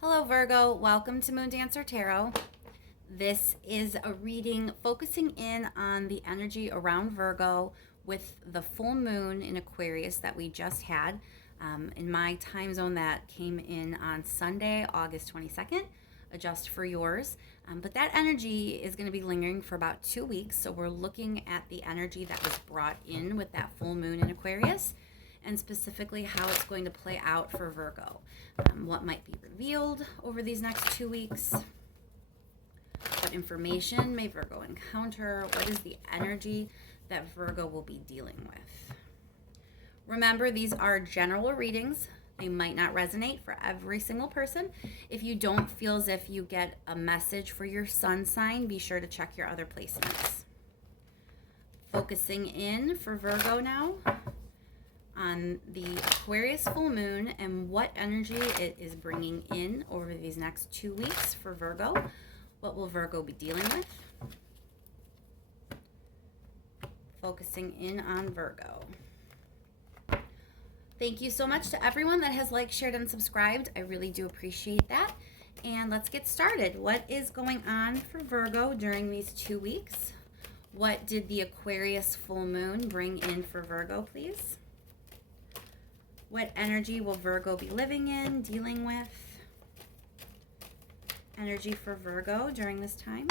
Hello, Virgo. Welcome to Moon Dancer Tarot. This is a reading focusing in on the energy around Virgo with the full moon in Aquarius that we just had. In my time zone, that came in on Sunday, August 22nd. Adjust for yours. But that energy is going to be lingering for about 2 weeks. So we're looking at the energy that was brought in with that full moon in Aquarius, and specifically how it's going to play out for Virgo. What might be revealed over these next 2 weeks. What information may Virgo encounter? What is the energy that Virgo will be dealing with? Remember, these are general readings. They might not resonate for every single person. If you don't feel as if you get a message for your sun sign, be sure to check your other placements. Focusing in for Virgo now on the Aquarius full moon and what energy it is bringing in over these next 2 weeks for Virgo. What will Virgo be dealing with? Focusing in on Virgo. Thank you so much to everyone that has liked, shared, and subscribed. I really do appreciate that. And let's get started. What is going on for Virgo during these 2 weeks? What did the Aquarius full moon bring in for Virgo, please? What energy will Virgo be living in, dealing with? Energy for Virgo during this time.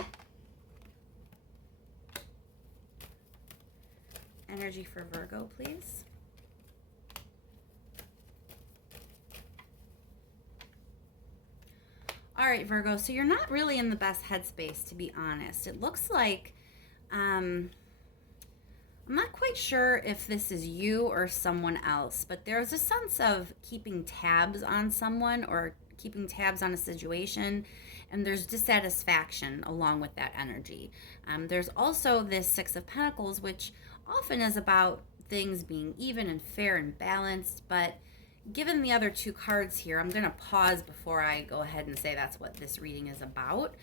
Energy for Virgo, please. All right, Virgo, so you're not really in the best headspace, to be honest. It looks like, I'm not quite sure if this is you or someone else, but there's a sense of keeping tabs on someone or keeping tabs on a situation, and there's dissatisfaction along with that energy. There's also this Six of Pentacles, which often is about things being even and fair and balanced, but given the other two cards here, I'm going to pause before I go ahead and say that's what this reading is about.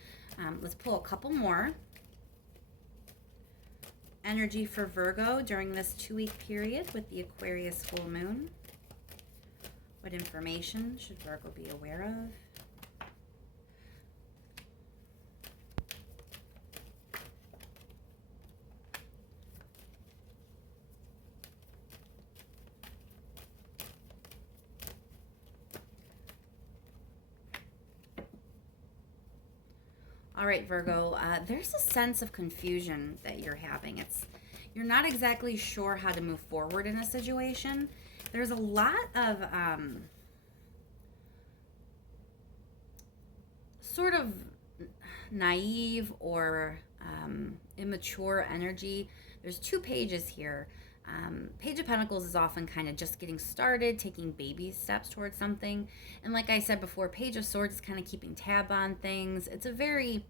Let's pull a couple more. Energy for Virgo during this 2-week period with the Aquarius full moon. What information should Virgo be aware of? All right, Virgo, there's a sense of confusion that you're having. You're not exactly sure how to move forward in a situation. There's a lot of sort of naive or immature energy. There's 2 pages here. Page of Pentacles is often kind of just getting started, taking baby steps towards something. And like I said before, Page of Swords is kind of keeping tab on things. It's a very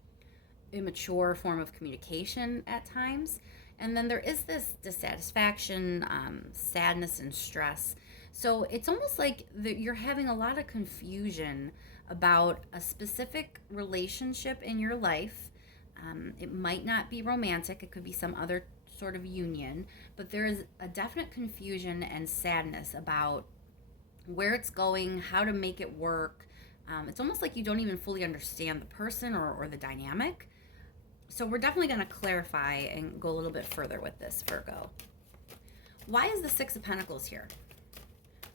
immature form of communication at times. And then there is this dissatisfaction, sadness, and stress. So it's almost like you're having a lot of confusion about a specific relationship in your life. It might not be romantic. It could be some other sort of union, but there is a definite confusion and sadness about where it's going, how to make it work. It's almost like you don't even fully understand the person or the dynamic. So we're definitely going to clarify and go a little bit further with this, Virgo. Why is the Six of Pentacles here?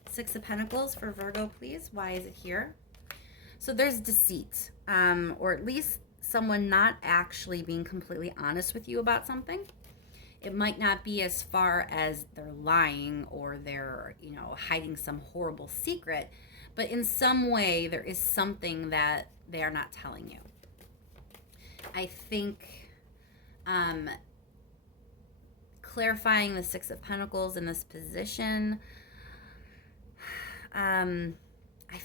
Six of Pentacles for Virgo, please. Why is it here? So there's deceit, or at least someone not actually being completely honest with you about something. It might not be as far as they're lying or they're, hiding some horrible secret, but in some way there is something that they are not telling you. I think clarifying the Six of Pentacles in this position, I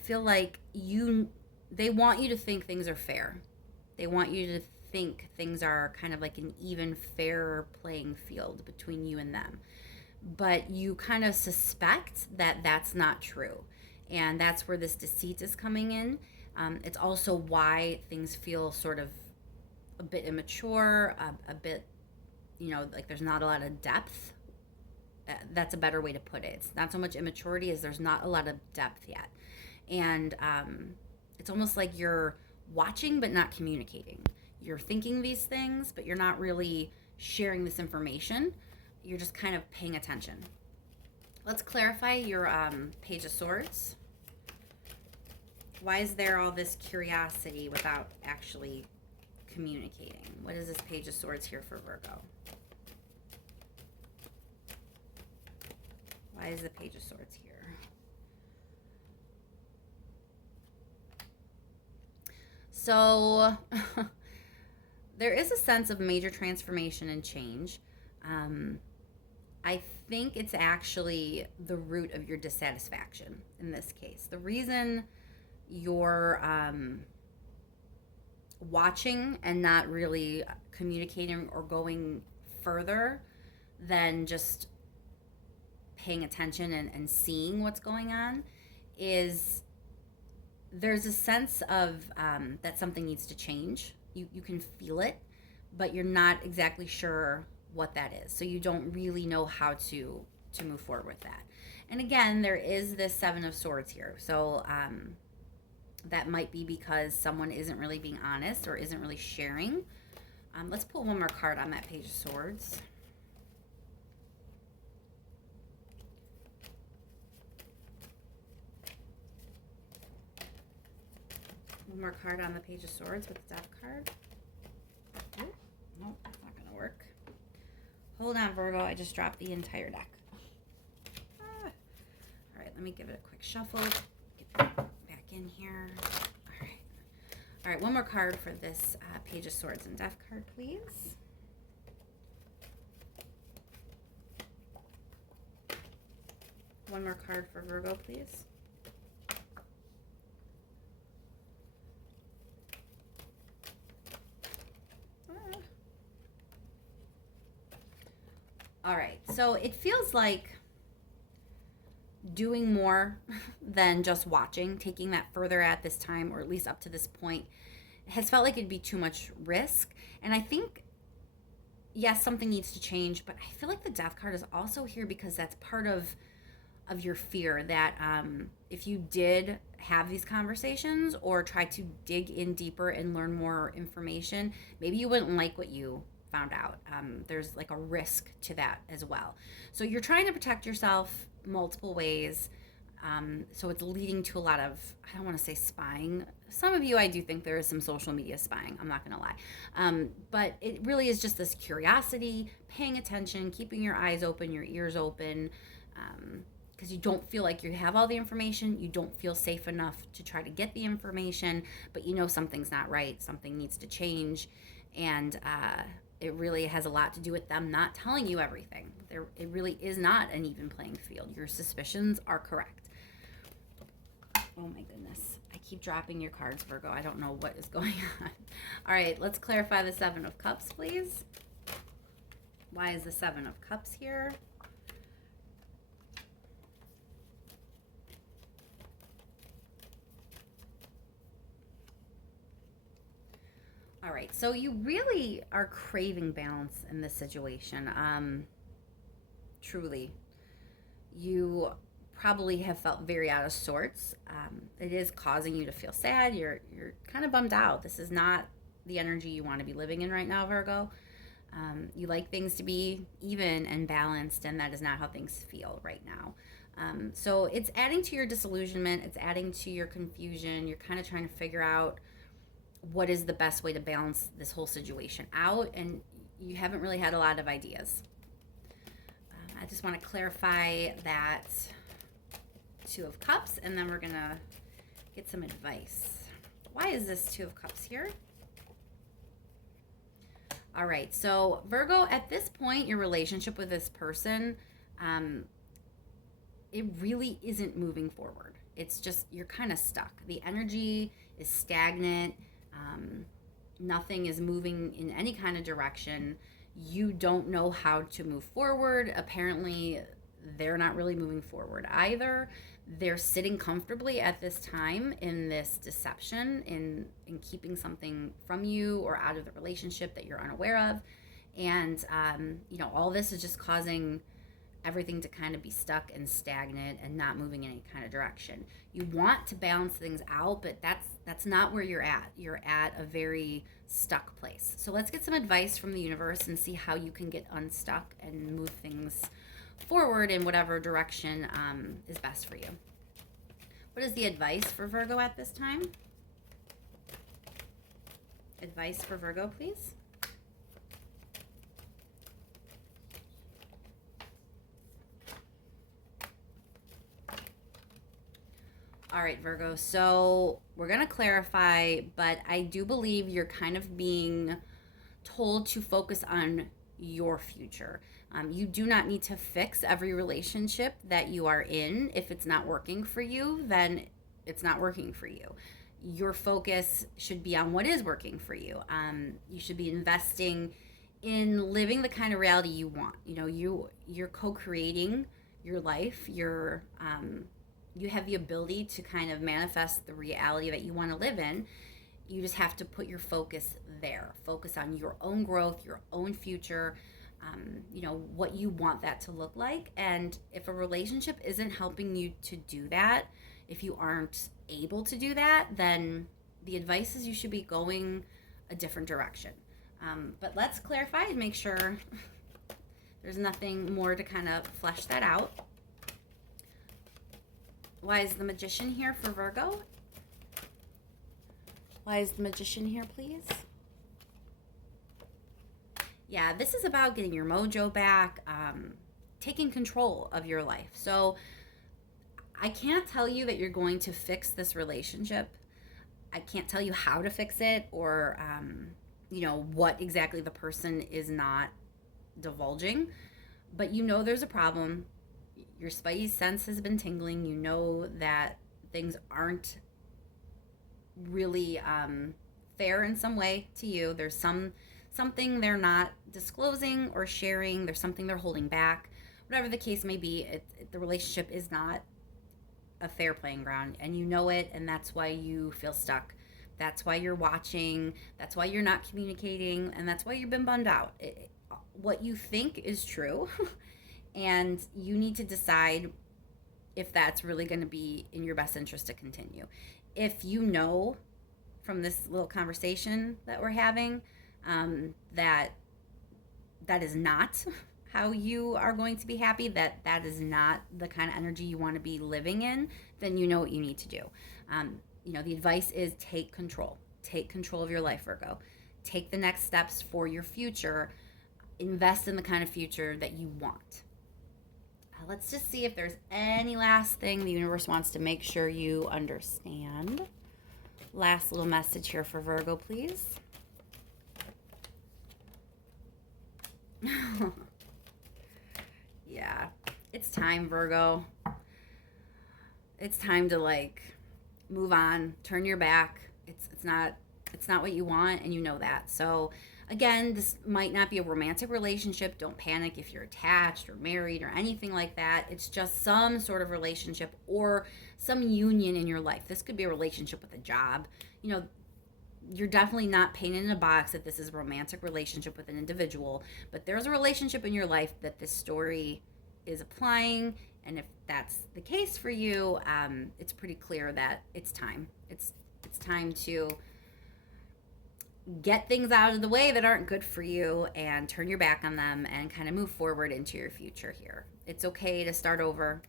feel like they want you to think things are fair. They want you to think things are kind of like an even, fair playing field between you and them. But you kind of suspect that that's not true. And that's where this deceit is coming in. It's also why things feel sort of a bit immature, a bit, like there's not a lot of depth. That's a better way to put it. It's not so much immaturity as there's not a lot of depth yet. And it's almost like you're watching but not communicating. You're thinking these things, but you're not really sharing this information. You're just kind of paying attention. Let's clarify your Page of Swords. Why is there all this curiosity without actually communicating? What is this Page of Swords here for Virgo? Why is the Page of Swords here? So there is a sense of major transformation and change. I think it's actually the root of your dissatisfaction in this case. The reason you're watching and not really communicating or going further than just paying attention and seeing what's going on is there's a sense of that something needs to change. You can feel it, but you're not exactly sure what that is. So you don't really know how to move forward with that. And again, there is this Seven of Swords here. So that might be because someone isn't really being honest or isn't really sharing. Let's pull one more card on that Page of Swords. One more card on the Page of Swords with the Death card. Oh, no, that's not going to work. Hold on, Virgo. I just dropped the entire deck. All right, let me give it a quick shuffle. Get back in here. All right. All right, one more card for this Page of Swords and Death card, please. One more card for Virgo, please. All right, so it feels like doing more than just watching, taking that further at this time, or at least up to this point, has felt like it'd be too much risk. And I think, yes, something needs to change, but I feel like the Death card is also here because that's part of your fear that if you did have these conversations or try to dig in deeper and learn more information, maybe you wouldn't like what you found out. There's like a risk to that as well. So you're trying to protect yourself multiple ways. So it's leading to a lot of, I don't want to say spying. Some of you, I do think there is some social media spying. I'm not going to lie. But it really is just this curiosity, paying attention, keeping your eyes open, your ears open, because you don't feel like you have all the information. You don't feel safe enough to try to get the information, but you know something's not right. Something needs to change. And it really has a lot to do with them not telling you everything. It really is not an even playing field. Your suspicions are correct. Oh my goodness. I keep dropping your cards, Virgo. I don't know what is going on. All right, let's clarify the Seven of Cups, please. Why is the Seven of Cups here? All right, so you really are craving balance in this situation. Truly, you probably have felt very out of sorts. It is causing you to feel sad. You're kind of bummed out. This is not the energy you want to be living in right now, Virgo. You like things to be even and balanced, and that is not how things feel right now. So it's adding to your disillusionment. It's adding to your confusion. You're kind of trying to figure out what is the best way to balance this whole situation out, and you haven't really had a lot of ideas. I just want to clarify that Two of Cups, and then we're going to get some advice. Why is this Two of Cups here? All right, so Virgo, at this point, your relationship with this person, it really isn't moving forward. It's just, you're kind of stuck. The energy is stagnant. Nothing is moving in any kind of direction. You don't know how to move forward. Apparently, they're not really moving forward either. They're sitting comfortably at this time in this deception, in keeping something from you or out of the relationship that you're unaware of. And, all this is just causing everything to kind of be stuck and stagnant and not moving in any kind of direction. You want to balance things out, but that's not where you're at. You're at a very stuck place. So let's get some advice from the universe and see how you can get unstuck and move things forward in whatever direction is best for you. What is the advice for Virgo at this time? Advice for Virgo, please. All right, Virgo. So we're going to clarify, but I do believe you're kind of being told to focus on your future. You do not need to fix every relationship that you are in. If it's not working for you, then it's not working for you. Your focus should be on what is working for you. You should be investing in living the kind of reality you want. You know, you're co-creating your life. You have the ability to kind of manifest the reality that you want to live in. You just have to put your focus there. Focus on your own growth, your own future, what you want that to look like. And if a relationship isn't helping you to do that, if you aren't able to do that, then the advice is you should be going a different direction. But let's clarify and make sure there's nothing more to kind of flesh that out. Why is the Magician here for Virgo? Why is the Magician here, please? Yeah, this is about getting your mojo back, taking control of your life. So I can't tell you that you're going to fix this relationship. I can't tell you how to fix it or, what exactly the person is not divulging. But there's a problem. Your spidey sense has been tingling. You know that things aren't really fair in some way to you. There's something they're not disclosing or sharing. There's something they're holding back. Whatever the case may be, the relationship is not a fair playing ground, and you know it, and that's why you feel stuck. That's why you're watching. That's why you're not communicating, and that's why you've been bummed out. What you think is true. And you need to decide if that's really going to be in your best interest to continue. If you know from this little conversation that we're having that is not how you are going to be happy, that is not the kind of energy you want to be living in, then you know what you need to do. The advice is take control. Take control of your life, Virgo. Take the next steps for your future. Invest in the kind of future that you want. Let's just see if there's any last thing the universe wants to make sure you understand. Last little message here for Virgo, please. Yeah, it's time, Virgo. It's time to move on, turn your back. It's not what you want, and you know that. So again, this might not be a romantic relationship. Don't panic if you're attached or married or anything like that. It's just some sort of relationship or some union in your life. This could be a relationship with a job. You're definitely not painted in a box that this is a romantic relationship with an individual, but there's a relationship in your life that this story is applying. And if that's the case for you, it's pretty clear that it's time. It's time to get things out of the way that aren't good for you and turn your back on them and kind of move forward into your future here. It's okay to start over.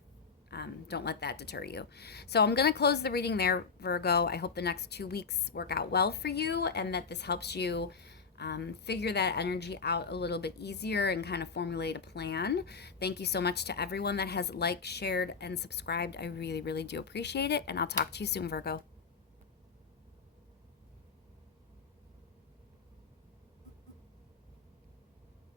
Don't let that deter you. So I'm going to close the reading there, Virgo. I hope the next 2 weeks work out well for you and that this helps you figure that energy out a little bit easier and kind of formulate a plan. Thank you so much to everyone that has liked, shared, and subscribed. I really, really do appreciate it. And I'll talk to you soon, Virgo.